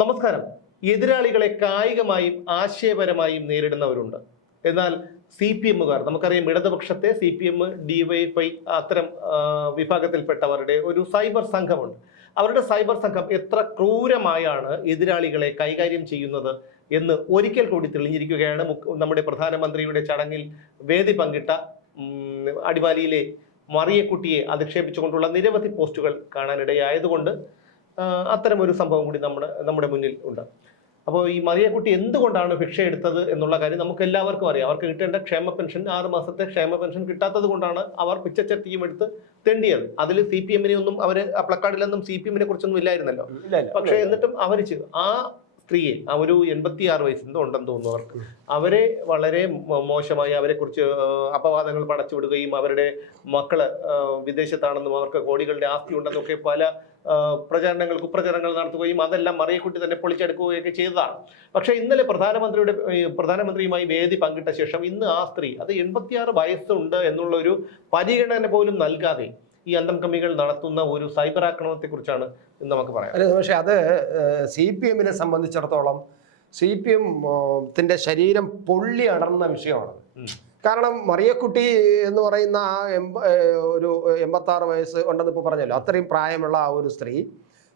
നമസ്കാരം. എതിരാളികളെ കായികമായും ആശയപരമായും നേരിടുന്നവരുണ്ട്. എന്നാൽ സി പി എമ്മുകാർ നമുക്കറിയാം ഇടതുപക്ഷത്തെ സി പി എം ഡിവൈഎഫ്ഐ അത്തരം വിഭാഗത്തിൽപ്പെട്ടവരുടെ ഒരു സൈബർ സംഘമുണ്ട്. അവരുടെ സൈബർ സംഘം എത്ര ക്രൂരമായാണ് എതിരാളികളെ കൈകാര്യം ചെയ്യുന്നത് എന്ന് ഒരിക്കൽ കൂടി തെളിഞ്ഞിരിക്കുകയാണ് നമ്മുടെ പ്രധാനമന്ത്രിയുടെ ചടങ്ങിൽ വേദി പങ്കിട്ട അടിമാലിയിലെ മറിയക്കുട്ടിയെ അധിക്ഷേപിച്ചുകൊണ്ടുള്ള നിരവധി പോസ്റ്റുകൾ കാണാനിടയായതുകൊണ്ട് അത്തരമൊരു സംഭവം കൂടി നമ്മുടെ നമ്മുടെ മുന്നിൽ ഉണ്ട്. അപ്പോൾ ഈ മറിയക്കുട്ടി എന്തുകൊണ്ടാണ് ഭിക്ഷ എടുത്തത് എന്നുള്ള കാര്യം നമുക്ക് എല്ലാവർക്കും അറിയാം. അവർക്ക് കിട്ടേണ്ട ക്ഷേമ പെൻഷൻ ആറ് മാസത്തെ ക്ഷേമ പെൻഷൻ കിട്ടാത്തത് കൊണ്ടാണ് അവർ പിച്ചച്ചട്ടിയും എടുത്ത് തെണ്ടിയത്. അതിൽ സി പി എമ്മിനെ ഒന്നും അവർ പ്ലക്കാർഡിലൊന്നും സി പി എമ്മിനെ കുറിച്ചൊന്നും ഇല്ലായിരുന്നല്ലോ. ഇല്ല ഇല്ല. പക്ഷേ എന്നിട്ടും അവർ ചെയ്തു. ആ സ്ത്രീയെ ആ ഒരു എൺപത്തി ആറ് വയസ്സ് എന്തോ ഉണ്ടെന്ന് തോന്നുന്നു അവർക്ക്. അവരെ വളരെ മോശമായി അവരെ കുറിച്ച് അപവാദങ്ങൾ പടച്ചു വിടുകയും അവരുടെ മക്കൾ വിദേശത്താണെന്നും അവർക്ക് കോടികളുടെ ആസ്തി ഉണ്ടെന്നൊക്കെ പല പ്രചാരണങ്ങൾ കുപ്രചാരണങ്ങൾ നടത്തുകയും അതെല്ലാം മറിയക്കുട്ടി തന്നെ പൊളിച്ചെടുക്കുകയൊക്കെ ചെയ്തതാണ്. പക്ഷേ ഇന്നലെ പ്രധാനമന്ത്രിയുടെ പ്രധാനമന്ത്രിയുമായി വേദി പങ്കിട്ട ശേഷം ഇന്ന് ആ സ്ത്രീ അത് എൺപത്തിയാറ് വയസ്സുണ്ട് എന്നുള്ളൊരു പരിഗണന പോലും നൽകാതെ ഈ അന്തം കമ്മികൾ നടത്തുന്ന ഒരു സൈബർ ആക്രമണത്തെ കുറിച്ചാണ് ഇന്ന് നമുക്ക് പറയാം. പക്ഷെ അത് സി പി എമ്മിനെ സംബന്ധിച്ചിടത്തോളം സി പി എമ്മിന്റെ ശരീരം പൊള്ളി അടർന്ന വിഷയമാണ്. കാരണം മറിയക്കുട്ടി എന്ന് പറയുന്ന ആ എൺപ ഒരു എൺപത്താറ് വയസ്സ് ഉണ്ടെന്ന് ഇപ്പോൾ പറഞ്ഞല്ലോ. അത്രയും പ്രായമുള്ള ആ ഒരു സ്ത്രീ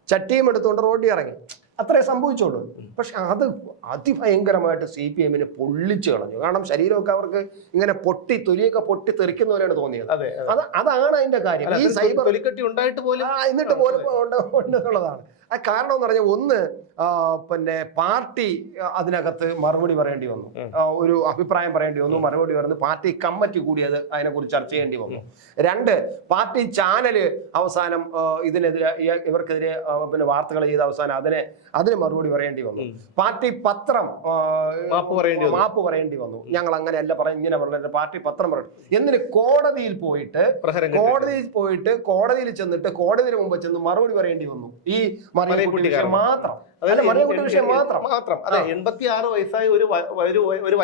ചട്ടിയും എടുത്തുകൊണ്ട് റോഡിൽ ഇറങ്ങി. അത്രേ സംഭവിച്ചോളൂ. പക്ഷെ അത് അതിഭയങ്കരമായിട്ട് സി പി എമ്മിന് പൊള്ളിച്ചു കളഞ്ഞു. കാരണം ശരീരമൊക്കെ അവർക്ക് ഇങ്ങനെ പൊട്ടി തൊലിയൊക്കെ പൊട്ടി തെറിക്കുന്ന പോലെയാണ് തോന്നിയത്. അത് അതാണ് അതിന്റെ കാര്യം. ഈ സൈബർ തൊലിക്കെട്ടി ഉണ്ടായിട്ട് പോലും എന്നിട്ട് പോലും ഉണ്ട് ഉണ്ട് എന്നുള്ളതാണ്. ആ കാരണം എന്ന് പറഞ്ഞാൽ ഒന്ന് പിന്നെ പാർട്ടി അതിനകത്ത് മറുപടി പറയേണ്ടി വന്നു. ഒരു അഭിപ്രായം പറയേണ്ടി വന്നു. മറുപടി പറഞ്ഞു പാർട്ടി കമ്മിറ്റി കൂടി അത് അതിനെക്കുറിച്ച് ചർച്ച ചെയ്യേണ്ടി വന്നു. രണ്ട് പാർട്ടി ചാനൽ അവസാനം ഇതിനെതിരെ ഇവർക്കെതിരെ പിന്നെ വാർത്തകൾ ചെയ്ത അവസാനം അതിനെ അതിന് മറുപടി പറയേണ്ടി വന്നു. പാർട്ടി പത്രം മാപ്പ് പറയേണ്ടി വന്നു. ഞങ്ങൾ അങ്ങനെയല്ല പറയും ഇങ്ങനെ പറഞ്ഞു പാർട്ടി പത്രം പറഞ്ഞു എന്നിട്ട് കോടതിയിൽ പോയിട്ട് കോടതിയിൽ പോയിട്ട് കോടതിയിൽ ചെന്നിട്ട് കോടതിയിൽ മുമ്പ് ചെന്ന് മറുപടി പറയേണ്ടി വന്നു. ഈ മാത്രം. മറിയക്കുട്ടി വിഷയം മാത്രം. മാത്രം. അതെ. എൺപത്തി ആറ് വയസ്സായ ഒരു ഒരു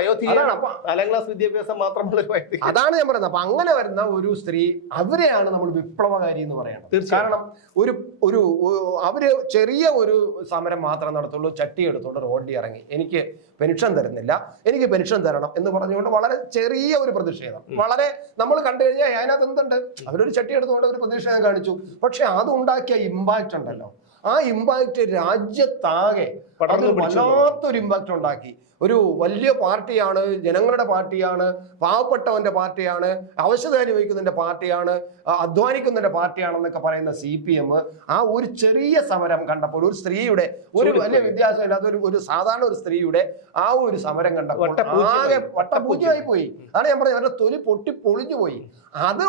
അപ്പൊ നാലാം ക്ലാസ് വിദ്യാഭ്യാസം മാത്രമുള്ള ഒരു അതാണ് ഞാൻ പറയുന്നത്. അപ്പൊ അങ്ങനെ വരുന്ന ഒരു സ്ത്രീ അവരെയാണ് നമ്മൾ വിപ്ലവകാരി എന്ന് പറയുന്നത് തീർച്ചയായും. കാരണം ഒരു ഒരു ഒരു- അവർ ചെറിയ ഒരു സമരം മാത്രം നടത്തുള്ളൂ. ചട്ടി എടുത്തോണ്ട് റോഡിൽ ഇറങ്ങി. എനിക്ക് പെൻഷൻ തരുന്നില്ല. എനിക്ക് പെൻഷൻ തരണം എന്ന് പറഞ്ഞുകൊണ്ട് വളരെ ചെറിയ ഒരു പ്രതിഷേധം. വളരെ നമ്മൾ കണ്ടു കഴിഞ്ഞാൽ അതിനകത്ത് എന്തുണ്ട്? അവരൊരു ചട്ടി എടുത്തുകൊണ്ട് ഒരു പ്രതിഷേധം കാണിച്ചു. പക്ഷെ അത് ഉണ്ടാക്കിയ ഇമ്പാക്റ്റ് ഉണ്ടല്ലോ. ആ ഇമ്പാക്റ്റ് രാജ്യത്താകെ വല്ലാത്തൊരു ഇമ്പാക്റ്റ് ഉണ്ടാക്കി. ഒരു വലിയ പാർട്ടിയാണ് ജനങ്ങളുടെ പാർട്ടിയാണ് പാവപ്പെട്ടവന്റെ പാർട്ടിയാണ് അവശത അനുഭവിക്കുന്നതിന്റെ പാർട്ടിയാണ് അധ്വാനിക്കുന്നതിന്റെ അധ്വാനിക്കുന്നതിന്റെ പാർട്ടിയാണെന്നൊക്കെ പറയുന്ന സി പി എം ആ ഒരു ചെറിയ സമരം കണ്ടപ്പോൾ ഒരു സ്ത്രീയുടെ ഒരു വലിയ വ്യത്യാസം ഇല്ലാത്ത ഒരു ഒരു സാധാരണ ഒരു സ്ത്രീയുടെ ആ ഒരു സമരം കണ്ടപ്പോൾ. ആകെ വട്ടപൂജയായി പോയി. അതാണ് ഞാൻ പറഞ്ഞത്. അവരുടെ തൊലി പൊട്ടി പൊളിഞ്ഞു പോയി. അത്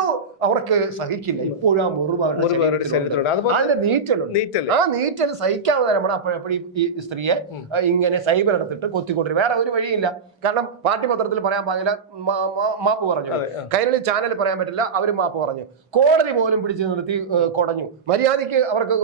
അവർക്ക് സഹിക്കില്ല. ഇപ്പോഴും ആ മുറിവ്. അതിന്റെ നീറ്റലുണ്ട്. ആ നീറ്റൽ സഹിക്കാതെ നമ്മൾ അപ്പോഴപ്പോഴും ഈ സ്ത്രീയെ ഇങ്ങനെ സൈബർ എടുത്തിട്ട് കൊത്തിക്കൊണ്ടിരും വേറെ ഒരു വഴിയില്ല. കാരണം പാർട്ടി പത്രത്തിൽ പറയാൻ പാടില്ല മാപ്പ് പറഞ്ഞു. കൈരളി ചാനൽ പറയാൻ പറ്റില്ല അവർ മാപ്പ് പറഞ്ഞു. കോടതി പോലും പിടിച്ചു നിർത്തി കുടഞ്ഞു. മര്യാദയ്ക്ക് അവർക്ക്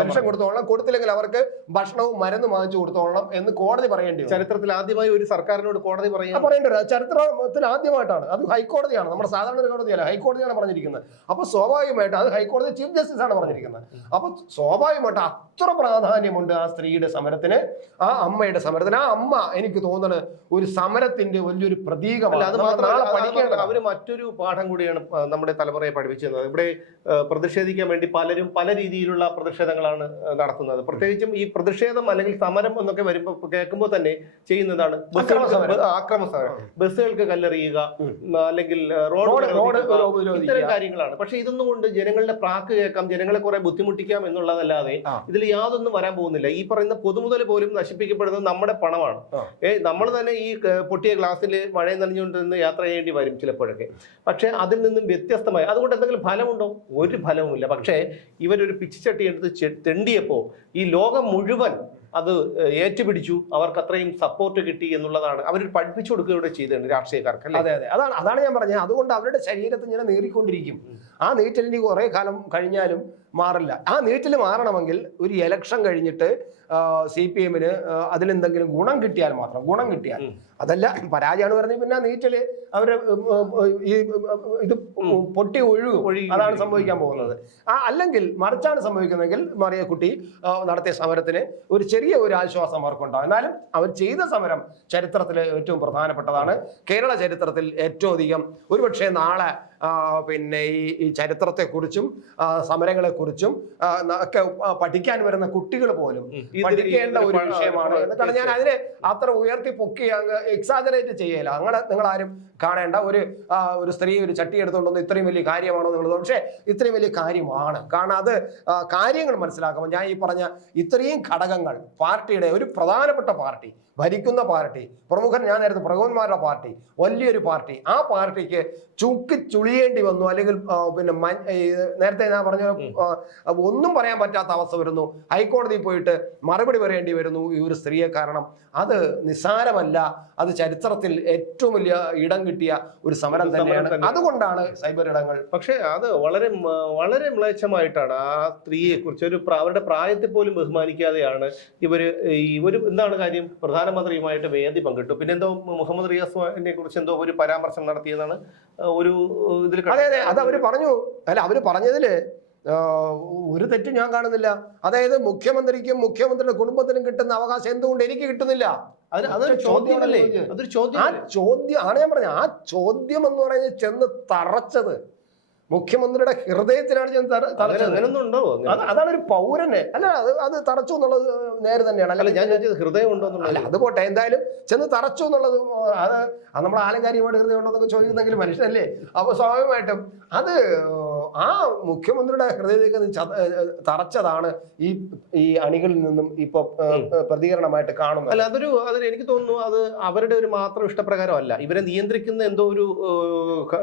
പെൻഷൻ കൊടുത്തോളണം. കൊടുത്തില്ലെങ്കിൽ അവർക്ക് ഭക്ഷണവും മരുന്നും വാങ്ങിച്ചു കൊടുത്തോളണം എന്ന് കോടതി പറയേണ്ടി ചരിത്രത്തിൽ ആദ്യമായി ഒരു സർക്കാരിനോട് കോടതി പറയാം പറയേണ്ടി വരും. ചരിത്രത്തിൽ ആദ്യമായിട്ടാണ്. അത് ഹൈക്കോടതിയാണ്. നമ്മുടെ സാധാരണ ഒരു കോടതിയല്ല. ഹൈക്കോടതിയാണ് പറഞ്ഞിരിക്കുന്നത്. അപ്പൊ സ്വാഭാവികമായിട്ട് അത് ഹൈക്കോടതി ചീഫ് ജസ്റ്റിസ് ആണ് പറഞ്ഞിരിക്കുന്നത്. അപ്പൊ സ്വാഭാവികമായിട്ട് അത്ര പ്രാധാന്യമുണ്ട് ആ സ്ത്രീയുടെ സമരത്തിന് ആ അമ്മയുടെ സമരത്തിന് ആ അമ്മ എനിക്ക് തോന്നണ ഒരു സമരത്തിന്റെ വലിയൊരു പ്രതീകമാണ്. അത് മാത്രമല്ല അവർ അവർ മറ്റൊരു പാഠം കൂടിയാണ് നമ്മുടെ തലമുറയെ പഠിപ്പിച്ചത് ഇവിടെ പ്രതിഷേധിക്കാൻ വേണ്ടി പലരും പല രീതിയിലുള്ള പ്രതിഷേധങ്ങളാണ് നടത്തുന്നത്. പ്രത്യേകിച്ചും ഈ പ്രതിഷേധം അല്ലെങ്കിൽ സമരം എന്നൊക്കെ വരുമ്പോൾ കേൾക്കുമ്പോൾ തന്നെ ചെയ്യുന്നതാണ് ബസ്സുകൾക്ക് ആക്രമ സമരം. ബസ്സുകൾക്ക് കല്ലെറിയുക അല്ലെങ്കിൽ റോഡ് റോഡ്. ഇത്തരം കാര്യങ്ങളാണ്. പക്ഷെ ഇതൊന്നും കൊണ്ട് ജനങ്ങളുടെ പ്രാക്ക് കേൾക്കാം ജനങ്ങളെ കുറെ ബുദ്ധിമുട്ടിക്കാം എന്നുള്ളതല്ലാതെ. ഇതിൽ യാതൊന്നും വരാൻ പോകുന്നില്ല. ഈ പറയുന്ന പൊതുമുതൽ പോലും നശിപ്പിക്കപ്പെടുന്നത് നമ്മുടെ പണമാണ്. ഏഹ് നമ്മൾ തന്നെ ഈ പൊട്ടിയ ഗ്ലാസ്സിൽ മഴ നനഞ്ഞുകൊണ്ടിരുന്ന് യാത്ര ചെയ്യേണ്ടി വരും ചിലപ്പോഴൊക്കെ. പക്ഷെ അതിൽ നിന്നും വ്യത്യസ്തമായി അതുകൊണ്ട് എന്തെങ്കിലും ഫലമുണ്ടോ? ഒരു ഫലവുമില്ല. പക്ഷേ ഇവരൊരു പിച്ചിച്ചട്ടി എടുത്ത് തെണ്ടിയപ്പോൾ ഈ ലോകം മുഴുവൻ അത് ഏറ്റുപിടിച്ചു. അവർക്ക് അത്രയും സപ്പോർട്ട് കിട്ടി എന്നുള്ളതാണ്. അവർ പഠിപ്പിച്ചു കൊടുക്കുകയോടെ ചെയ്തിട്ടുണ്ട് രാഷ്ട്രീയക്കാർക്ക് അതെ അതെ. അതാണ് അതാണ് ഞാൻ പറഞ്ഞത്. അതുകൊണ്ട് അവരുടെ ശരീരത്തിൽ ഇങ്ങനെ നീറിക്കൊണ്ടിരിക്കും. ആ നീറ്റലിന് കുറെ കാലം കഴിഞ്ഞാലും മാറില്ല. ആ നീറ്റിൽ മാറണമെങ്കിൽ ഒരു എലക്ഷൻ കഴിഞ്ഞിട്ട് സി പി എമ്മിന് അതിലെന്തെങ്കിലും ഗുണം കിട്ടിയാൽ മാത്രം ഗുണം കിട്ടിയാൽ. അതല്ല പരാജയമാണ് പറഞ്ഞ പിന്നെ നീറ്റിൽ അവർ ഈ ഇത് പൊട്ടി ഒഴുകും. അതാണ് സംഭവിക്കാൻ പോകുന്നത്. ആ അല്ലെങ്കിൽ മറിച്ചാണ് സംഭവിക്കുന്നതെങ്കിൽ മറിയക്കുട്ടി കുട്ടി നടത്തിയ സമരത്തിന് ഒരു ചെറിയ ഒരു ആശ്വാസം അവർക്കുണ്ടാവും. എന്നാലും അവർ ചെയ്ത സമരം ചരിത്രത്തിലെ ഏറ്റവും പ്രധാനപ്പെട്ടതാണ്. കേരള ചരിത്രത്തിൽ ഏറ്റവും അധികം ഒരുപക്ഷെ നാളെ പിന്നെ ഈ ഈ ചരിത്രത്തെക്കുറിച്ചും സമരങ്ങളെക്കുറിച്ചും ഒക്കെ പഠിക്കാൻ വരുന്ന കുട്ടികൾ പോലും. പഠിക്കേണ്ട ഒരു വിഷയമാണ് എന്നിട്ടാണ് ഞാൻ അതിനെ അത്ര ഉയർത്തി പൊക്കി അങ്ങ് എക്സാജറേറ്റ് ചെയ്യല. അങ്ങനെ നിങ്ങൾ ആരും കാണേണ്ട ഒരു ഒരു സ്ത്രീ ഒരു ചട്ടി എടുത്തുകൊണ്ടൊന്നും ഇത്രയും വലിയ കാര്യമാണോ നിങ്ങൾ പക്ഷേ ഇത്രയും വലിയ കാര്യമാണ്. കാരണം അത് കാര്യങ്ങൾ മനസ്സിലാക്കുമ്പോൾ ഞാൻ ഈ പറഞ്ഞ ഇത്രയും ഘടകങ്ങൾ പാർട്ടിയുടെ ഒരു പ്രധാനപ്പെട്ട പാർട്ടി ഭരിക്കുന്ന പാർട്ടി പ്രമുഖൻ ഞാൻ നേരത്തെ പ്രമുഖന്മാരുടെ പാർട്ടി വലിയൊരു പാർട്ടി ആ പാർട്ടിക്ക് ചുക്കി ചുളിയേണ്ടി വന്നു. അല്ലെങ്കിൽ പിന്നെ നേരത്തെ ഞാൻ പറഞ്ഞ ഒന്നും പറയാൻ പറ്റാത്ത അവസ്ഥ വരുന്നു. ഹൈക്കോടതിയിൽ പോയിട്ട് മറുപടി പറയേണ്ടി വരുന്നു ഈ ഒരു സ്ത്രീയെ കാരണം. അത് നിസ്സാരമല്ല. അത് ചരിത്രത്തിൽ ഏറ്റവും വലിയ ഇടം കിട്ടിയ ഒരു സമരം തന്നെയാണ്. അതുകൊണ്ടാണ് സൈബർ ഇടങ്ങൾ. പക്ഷേ അത് വളരെ വളരെ മ്ലേച്ഛമായിട്ടാണ് ആ സ്ത്രീയെ കുറിച്ച് ഒരു അവരുടെ പ്രായത്തെ പോലും ബഹുമാനിക്കാതെയാണ് ഇവർ ഈ ഒരു എന്താണ് കാര്യം? പ്രധാനമന്ത്രിയുമായിട്ട് വേദി പങ്കിട്ടു. പിന്നെന്തോ മുഹമ്മദ് റിയാസിനെ കുറിച്ച് എന്തോ ഒരു പരാമർശം നടത്തിയതാണ്. ഒരു ഇതിൽ അതെ അതെ. അത് അവർ പറഞ്ഞു. അല്ല അവർ പറഞ്ഞതിൽ ഒരു തെറ്റ് ഞാൻ കാണുന്നില്ല. അതായത് മുഖ്യമന്ത്രിക്കും മുഖ്യമന്ത്രിയുടെ കുടുംബത്തിനും കിട്ടുന്ന അവകാശം എന്തുകൊണ്ട് എനിക്ക് കിട്ടുന്നില്ല? അത് അതൊരു ചോദ്യമല്ലേ? ചോദ്യം. അതൊരു ആ ചോദ്യം ചോദ്യം ആണ് ഞാൻ പറഞ്ഞത് ആ ചോദ്യം എന്ന് പറയുന്നത് ചെന്ന് തറച്ചത് മുഖ്യമന്ത്രിയുടെ ഹൃദയത്തിലാണ് ഞാൻ അതാണ് ഒരു പൗരന്. അല്ല അത് അത് തറച്ചു എന്നുള്ളത് നേരെ തന്നെയാണ്. അല്ല ഞാൻ ചോദിച്ചത് ഹൃദയം ഉണ്ടോ അല്ല അത് പോട്ടെ. എന്തായാലും ചെന്ന് തറച്ചു എന്നുള്ളത് അത് നമ്മൾ ആലങ്കാരികമായിട്ട് ഹൃദയം ഉണ്ടോ എന്നൊക്കെ ചോദിക്കുന്നെങ്കിൽ മനുഷ്യനല്ലേ? അപ്പൊ സ്വാഭാവികമായിട്ടും അത് ആ മുഖ്യമന്ത്രിയുടെ ഹൃദയത്തിലേക്ക് തറച്ചതാണ് ഈ ഈ അണികളിൽ നിന്നും ഇപ്പൊ പ്രതികരണമായിട്ട് കാണുന്നത്. അല്ല അതൊരു അതിന് എനിക്ക് തോന്നുന്നു അത് അവരുടെ ഒരു മാത്രം ഇഷ്ടപ്രകാരമല്ല. ഇവരെ നിയന്ത്രിക്കുന്ന എന്തോ ഒരു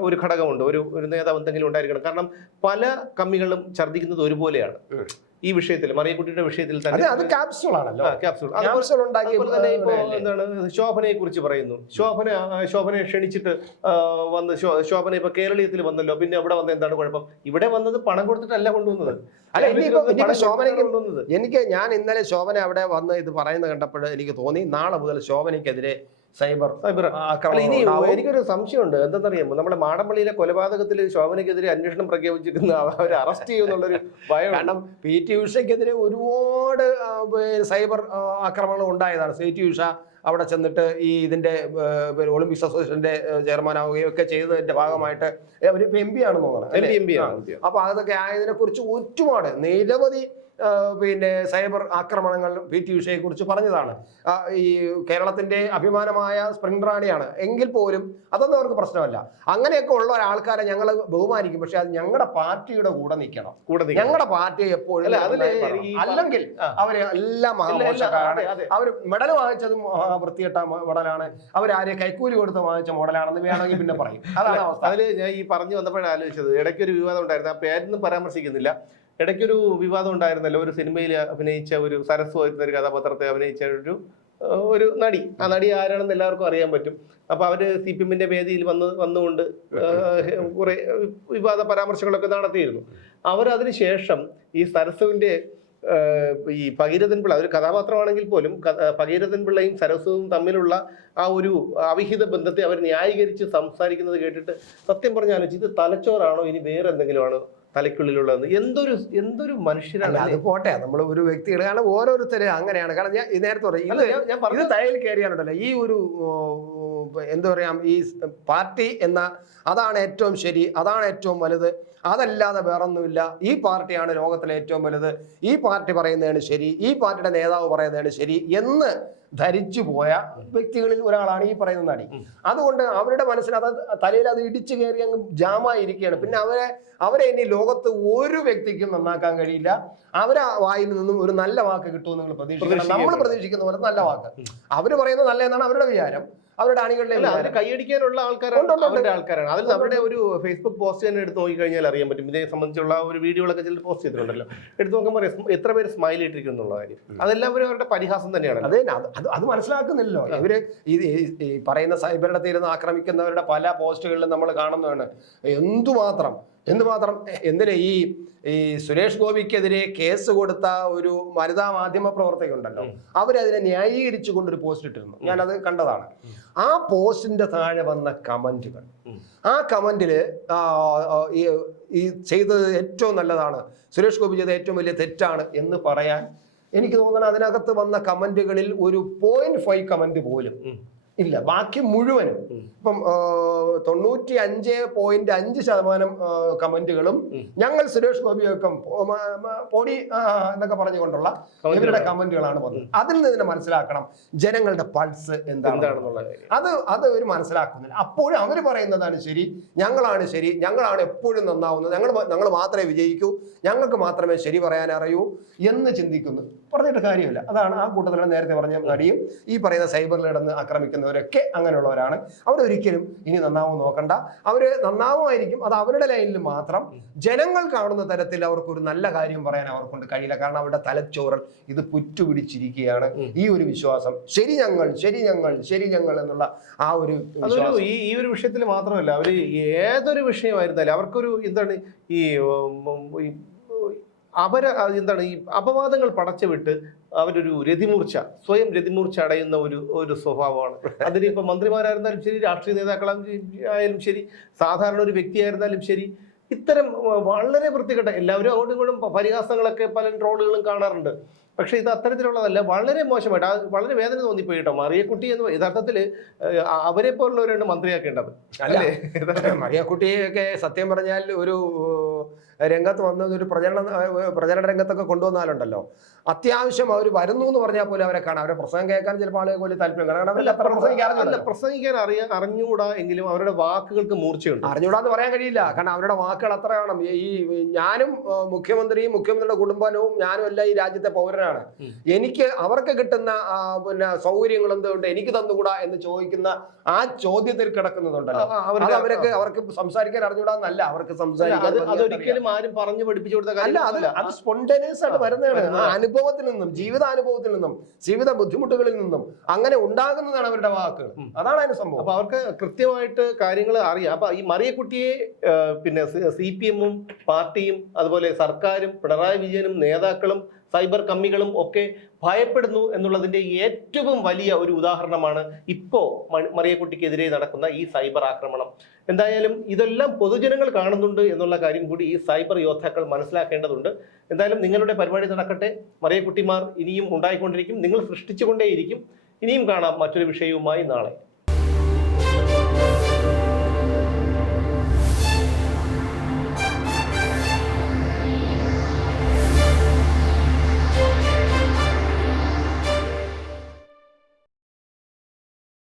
ഒരു ഘടകമുണ്ട്. ഒരു ഒരു നേതാവ് എന്തെങ്കിലും ഉണ്ടായിരിക്കണം. കാരണം പല കമ്മികളും ഛർദ്ദിക്കുന്നത് ഒരുപോലെയാണ്. ഈ വിഷയത്തിൽ മറിയക്കുട്ടിയുടെ വിഷയത്തിൽ തന്നെ അത് ക്യാപ്സൂൾ ആണല്ലോ. ക്യാപ്സൂൾ ക്യാപ്സൂൾ ഉണ്ടാക്കി അതുപോലെ തന്നെ ഇപ്പോ എന്താണ് ശോഭനയെ കുറിച്ച് പറയുന്നു. ശോഭന ശോഭനയെ ക്ഷണിച്ചിട്ട് വന്ന് ശോഭന ഇപ്പൊ കേരളീയത്തിൽ വന്നല്ലോ. പിന്നെ അവിടെ വന്ന എന്താണ് കുഴപ്പം? ഇവിടെ വന്നത് പണം കൊടുത്തിട്ടല്ല കൊണ്ടുവന്നത്. അല്ല ഇനിയിപ്പോ ശോഭനയ്ക്ക് എനിക്ക് ഞാൻ ഇന്നലെ ശോഭന അവിടെ വന്ന് ഇത് പറയുന്നത് കണ്ടപ്പോൾ എനിക്ക് തോന്നി നാളെ മുതൽ ശോഭനയ്ക്കെതിരെ സൈബർ. സൈബർ. ആക്രമണം ഇനി എനിക്കൊരു സംശയമുണ്ട്. എന്തെന്നറിയാമോ നമ്മുടെ മാടമ്പള്ളിയിലെ കൊലപാതകത്തിൽ ശോഭനയ്ക്കെതിരെ അന്വേഷണം പ്രഖ്യാപിച്ചിരിക്കുന്ന അവർ അറസ്റ്റ് ചെയ്യുമെന്നുള്ളൊരു ഭയം കാരണം പി ടി ഉഷയ്ക്കെതിരെ ഒരുപാട് സൈബർ ആക്രമണം ഉണ്ടായതാണ്. സി ടി ഉഷ അവിടെ ചെന്നിട്ട് ഈ ഇതിന്റെ ഒളിമ്പിക്സ് അസോസിയേഷന്റെ ചെയർമാൻ ആവുകയും ഒക്കെ ചെയ്തതിന്റെ ഭാഗമായിട്ട് അവർ എം പി ആണെന്ന് തോന്നുന്നത് എം? പി എം പി ആണ് അപ്പൊ അതൊക്കെ ആയതിനെ കുറിച്ച് ഒരുപാട് നിരവധി പിന്നെ സൈബർ ആക്രമണങ്ങൾ പി ടി ഉഷയെ കുറിച്ച് പറഞ്ഞതാണ്. ഈ കേരളത്തിന്റെ അഭിമാനമായ സ്പ്രിംഗ് റാണിയാണ്. എങ്കിൽ പോലും അതൊന്നും അവർക്ക് പ്രശ്നമല്ല. അങ്ങനെയൊക്കെ ഉള്ള ഒരാൾക്കാരെ ഞങ്ങൾ ബഹുമാനിക്കും. പക്ഷെ അത് ഞങ്ങളുടെ പാർട്ടിയുടെ കൂടെ നിൽക്കണം കൂടെ ഞങ്ങളുടെ പാർട്ടിയെ എപ്പോഴും അല്ലെങ്കിൽ അവർ എല്ലാം മഹാമോശക്കാരാണ്. അവർ മെഡൽ വാങ്ങിച്ചത് വൃത്തിയിട്ട വൃത്തികെട്ട മോഡലാണ്. അവരാരെ കൈക്കൂലി കൊടുത്ത് വാങ്ങിച്ച മോഡലാണെന്ന് വേണമെങ്കിൽ പിന്നെ പറയും. അതാണ് അവസ്ഥ. അതിൽ ഞാൻ ഈ പറഞ്ഞു വന്നപ്പോഴാണ് ആലോചിച്ചത്. ഇടയ്ക്ക് ഒരു വിവാദം ഉണ്ടായിരുന്നു. ആ പേരൊന്നും പരാമർശിക്കുന്നില്ല. ഇടയ്ക്കൊരു വിവാദം ഉണ്ടായിരുന്നല്ലോ. ഒരു സിനിമയിൽ അഭിനയിച്ച ഒരു സരസ്വ ഒരു കഥാപാത്രത്തെ അഭിനയിച്ച ഒരു ഒരു നടി. ആ നടി ആരാണെന്ന് എല്ലാവർക്കും അറിയാൻ പറ്റും. അപ്പൊ അവർ സി പി എമ്മിന്റെ വേദിയിൽ വന്ന് വന്നുകൊണ്ട് കുറെ വിവാദ പരാമർശങ്ങളൊക്കെ നടത്തിയിരുന്നു. അവർ അതിനുശേഷം ഈ സരസുവിന്റെ ഈ ഭഗീരഥൻ പിള്ള ഒരു കഥാപാത്രമാണെങ്കിൽ പോലും ഭഗീരഥൻ പിള്ളയും സരസ്വതും തമ്മിലുള്ള ആ ഒരു അവിഹിത ബന്ധത്തെ അവർ ന്യായീകരിച്ച് സംസാരിക്കുന്നത് കേട്ടിട്ട് സത്യം പറഞ്ഞാലും ഇത് തലച്ചോറാണോ? ഇനി വേറെ എന്തെങ്കിലും ആണോ തലയ്ക്കുള്ളിലുള്ളത് എന്തൊരു എന്തൊരു മനുഷ്യരാണ് അത്? പോട്ടെ. നമ്മൾ ഒരു വ്യക്തിയാണ് കാരണം ഓരോരുത്തരെ അങ്ങനെയാണ്. കാരണം ഞാൻ നേരത്തെ പറയും ഇത് തയ്യൽ കയറിയാലുണ്ടല്ലോ. ഈ ഒരു എന്താ പറയാം ഈ പാർട്ടി എന്ന അതാണ് ഏറ്റവും ശരി അതാണ് ഏറ്റവും വലുത്. അതല്ലാതെ വേറൊന്നുമില്ല. ഈ പാർട്ടിയാണ് ലോകത്തിലെ ഏറ്റവും വലുത്. ഈ പാർട്ടി പറയുന്നതാണ് ശരി ഈ പാർട്ടിയുടെ നേതാവ് പറയുന്നതാണ് ശരി എന്ന് ധരിച്ചു പോയ വ്യക്തികളിൽ ഒരാളാണ് ഈ പറയുന്ന നടി. അതുകൊണ്ട് അവരുടെ മനസ്സിൽ അത് തലയിൽ അത് ഇടിച്ചു കയറി അങ്ങ് ജാമായിരിക്കുകയാണ്. പിന്നെ അവരെ അവരെ ഇനി ലോകത്ത് ഒരു വ്യക്തിക്കും നന്നാക്കാൻ കഴിയില്ല. അവരെ വായിൽ നിന്നും ഒരു നല്ല വാക്ക് കിട്ടുമെന്ന് നിങ്ങൾ പ്രതീക്ഷിക്കണം. നമ്മൾ പ്രതീക്ഷിക്കുന്നു. പോലെ നല്ല വാക്ക്. അവർ പറയുന്നത് നല്ലതെന്നാണ് അവരുടെ വിചാരം. അവരുടെ അണികളിലെ. കൈയടിക്കാനുള്ള ആൾക്കാരാണ്. ആൾക്കാരാണ്. അതിൽ അവരുടെ ഒരു ഫേസ്ബുക്ക് പോസ്റ്റ് തന്നെ എടുത്ത് നോക്കിക്കഴിഞ്ഞാൽ അറിയാൻ പറ്റും. ഇതേ സംബന്ധിച്ചുള്ള ഒരു വീഡിയോകളൊക്കെ ചിലർ പോസ്റ്റ് ചെയ്തിട്ടുണ്ടല്ലോ. എടുത്ത് നോക്കുമ്പോൾ എത്ര പേര് സ്മൈൽ ഇട്ടിരിക്കുന്നു എന്നുള്ള കാര്യം. അതെല്ലാവരും അവരുടെ പരിഹാസം തന്നെയാണ് അത് അത് മനസ്സിലാക്കുന്നില്ലല്ലോ. ഇവർ ഈ ഈ- ഈ പറയുന്ന സൈബറിടത്ത് ഇരുന്ന് ആക്രമിക്കുന്നവരുടെ പല പോസ്റ്റുകളിലും നമ്മൾ കാണുന്നതാണ്. എന്തുമാത്രം എന്തുമാത്രം? എന്തിനാ ഈ ഈ സുരേഷ് ഗോപിക്കെതിരെ കേസ് കൊടുത്ത ഒരു വനിതാ മാധ്യമ പ്രവർത്തക ഉണ്ടല്ലോ അവരതിനെ ന്യായീകരിച്ചു കൊണ്ടൊരു പോസ്റ്റ് ഇട്ടിരുന്നു. ഞാനത് കണ്ടതാണ്. ആ പോസ്റ്റിന്റെ താഴെ വന്ന കമന്റുകൾ. ആ ആ, ഈ ചെയ്തത് ഏറ്റവും നല്ലതാണ്. സുരേഷ് ഗോപി ചെയ്ത ഏറ്റവും വലിയ തെറ്റാണ് എന്ന് പറയാൻ എനിക്ക് തോന്നുന്നത് അതിനകത്ത് വന്ന കമന്റുകളിൽ ഒരു പോയിന്റ് ഫൈവ് കമന്റ് പോലും. ഇല്ല ബാക്കി മുഴുവനും. ഇപ്പം തൊണ്ണൂറ്റി അഞ്ച് പോയിന്റ് അഞ്ച് ശതമാനം കമന്റുകളും ഞങ്ങൾ സുരേഷ് ഗോപിയൊക്കെ പൊടി എന്നൊക്കെ പറഞ്ഞുകൊണ്ടുള്ള. ഇവരുടെ കമന്റുകളാണ് വന്നത്. അതിൽ നിന്ന് തന്നെ മനസ്സിലാക്കണം ജനങ്ങളുടെ പൾസ് എന്താണ്. എന്താണെന്നുള്ള കാര്യം. അത് അത് അവർ മനസ്സിലാക്കുന്നില്ല. അപ്പോഴും അവർ പറയുന്നതാണ് ശരി ഞങ്ങളാണ് ശരി ഞങ്ങളാണ് എപ്പോഴും നന്നാവുന്നത്. ഞങ്ങൾ ഞങ്ങൾ മാത്രമേ വിജയിക്കൂ ഞങ്ങൾക്ക് മാത്രമേ ശരി പറയാൻ അറിയൂ എന്ന് ചിന്തിക്കുന്നു. പറഞ്ഞിട്ട് കാര്യമില്ല. അതാണ് ആ കൂട്ടത്തിലാണ് നേരത്തെ പറഞ്ഞ നടിയും ഈ പറയുന്ന സൈബറിൽ കിടന്ന് ആക്രമിക്കുന്നവരൊക്കെ അങ്ങനെയുള്ളവരാണ്. അവരൊരിക്കലും ഇനി നന്നാവും നോക്കണ്ട. അവർ നന്നാവുമായിരിക്കും അത് അവരുടെ ലൈനിൽ മാത്രം ജനങ്ങൾ കാണുന്ന തരത്തിൽ അവർക്ക് ഒരു നല്ല കാര്യം പറയാൻ അവർക്കൊണ്ട് കഴിയില്ല. കാരണം അവരുടെ തലച്ചോറൽ ഇത് പുറ്റുപിടിച്ചിരിക്കുകയാണ്. ഈ ഒരു വിശ്വാസം. ശരി ഞങ്ങൾ ശരി ഞങ്ങൾ ശരി ഞങ്ങൾ എന്നുള്ള ആ ഒരു ഈ ഈ ഒരു വിഷയത്തിൽ മാത്രമല്ല അവർ ഏതൊരു വിഷയമായിരുന്നാലും അവർക്കൊരു എന്താണ് ഈ അവർ എന്താണ് ഈ അപവാദങ്ങൾ പടച്ചുവിട്ട് അവരൊരു രതിമൂർച്ച സ്വയം രതിമൂർച്ച അടയുന്ന ഒരു ഒരു സ്വഭാവമാണ്. അതിനിപ്പോ മന്ത്രിമാരായിരുന്നാലും ശരി രാഷ്ട്രീയ നേതാക്കളായാലും ആയാലും ശരി സാധാരണ ഒരു വ്യക്തിയായിരുന്നാലും ശരി ഇത്തരം വളരെ വൃത്തികെട്ട എല്ലാവരും അങ്ങോട്ടും ഇങ്ങോട്ടും പരിഹാസങ്ങളൊക്കെ പല ട്രോളുകളും കാണാറുണ്ട്. പക്ഷെ ഇത് അത്തരത്തിലുള്ളതല്ല വളരെ മോശമായിട്ട് ആ വളരെ വേദന തോന്നിപ്പോയി കേട്ടോ മറിയക്കുട്ടി എന്ന് യഥാർത്ഥത്തിൽ അവരെ പോലുള്ളവരാണ് മന്ത്രിയാക്കേണ്ടത്. അല്ല. മറിയക്കുട്ടിയൊക്കെ സത്യം പറഞ്ഞാൽ ഒരു രംഗത്ത് വന്ന ഒരു പ്രചരണ പ്രചരണ രംഗത്തൊക്കെ കൊണ്ടുവന്നാലുണ്ടല്ലോ. അത്യാവശ്യം അവർ വരുന്നു എന്ന് പറഞ്ഞാൽ പോലും അവരെ കാണാം. അവരെ പ്രസംഗം കേൾക്കാൻ ചിലപ്പോൾ ആളുകൾ വലിയ താല്പര്യം കാരണം പ്രസംഗിക്കാൻ അറിയ അറിഞ്ഞുകൂടാ എങ്കിലും അവരുടെ വാക്കുകൾക്ക് മൂർച്ചയുണ്ട്. അറിഞ്ഞൂടാന്ന് പറയാൻ കഴിയില്ല. കാരണം അവരുടെ വാക്കുകൾ അത്ര കാണും. ഈ ഞാനും മുഖ്യമന്ത്രിയും മുഖ്യമന്ത്രിയുടെ കുടുംബനവും ഞാനും എല്ലാം ഈ രാജ്യത്തെ പൗരനാണ്. എനിക്ക് അവർക്ക് കിട്ടുന്ന പിന്നെ സൗകര്യങ്ങൾ എന്തുകൊണ്ട് എനിക്ക് തന്നുകൂടാ എന്ന് ചോദിക്കുന്ന ആ ചോദ്യത്തിൽ കിടക്കുന്നതുണ്ടല്ലോ. അവർക്ക് അവർക്ക് സംസാരിക്കാൻ അറിഞ്ഞുകൂടാന്നല്ല അവർക്ക് സംസാരിക്കാൻ അതൊരിക്കലും ആരും പറഞ്ഞു പഠിപ്പിച്ചു കൊടുത്ത അല്ല അത് അത് സ്പോണ്ടേനിയസ് ആയിട്ട് വരുന്നതാണ്. അനുഭവത്തിൽ നിന്നും ജീവിതാനുഭവത്തിൽ നിന്നും ജീവിത ബുദ്ധിമുട്ടുകളിൽ നിന്നും അങ്ങനെ ഉണ്ടാകുന്നതാണ് അവരുടെ വാക്കുകൾ. അതാണ് അതിന് സംഭവം. അപ്പൊ അവർക്ക് കൃത്യമായിട്ട് കാര്യങ്ങൾ അറിയാം. അപ്പൊ ഈ മറിയക്കുട്ടിയെ പിന്നെ സി പി എമ്മും പാർട്ടിയും അതുപോലെ സർക്കാരും പിണറായി വിജയനും നേതാക്കളും സൈബർ കമ്മികളും ഒക്കെ ഭയപ്പെടുന്നു എന്നുള്ളതിന്റെ ഏറ്റവും വലിയ ഒരു ഉദാഹരണമാണ് ഇപ്പോ മറിയക്കുട്ടിക്കെതിരെ നടക്കുന്ന ഈ സൈബർ ആക്രമണം. എന്തായാലും ഇതെല്ലാം പൊതുജനങ്ങൾ കാണുന്നുണ്ട് എന്നുള്ള കാര്യം കൂടി ഈ സൈബർ യോദ്ധാക്കൾ മനസ്സിലാക്കേണ്ടതുണ്ട്. എന്തായാലും നിങ്ങളുടെ പരിപാടി നടക്കട്ടെ. മറിയക്കുട്ടിമാർ ഇനിയും ഉണ്ടായിക്കൊണ്ടിരിക്കും. നിങ്ങൾ സൃഷ്ടിച്ചുകൊണ്ടേയിരിക്കും. ഇനിയും കാണാം മറ്റൊരു വിഷയവുമായി നാളെ.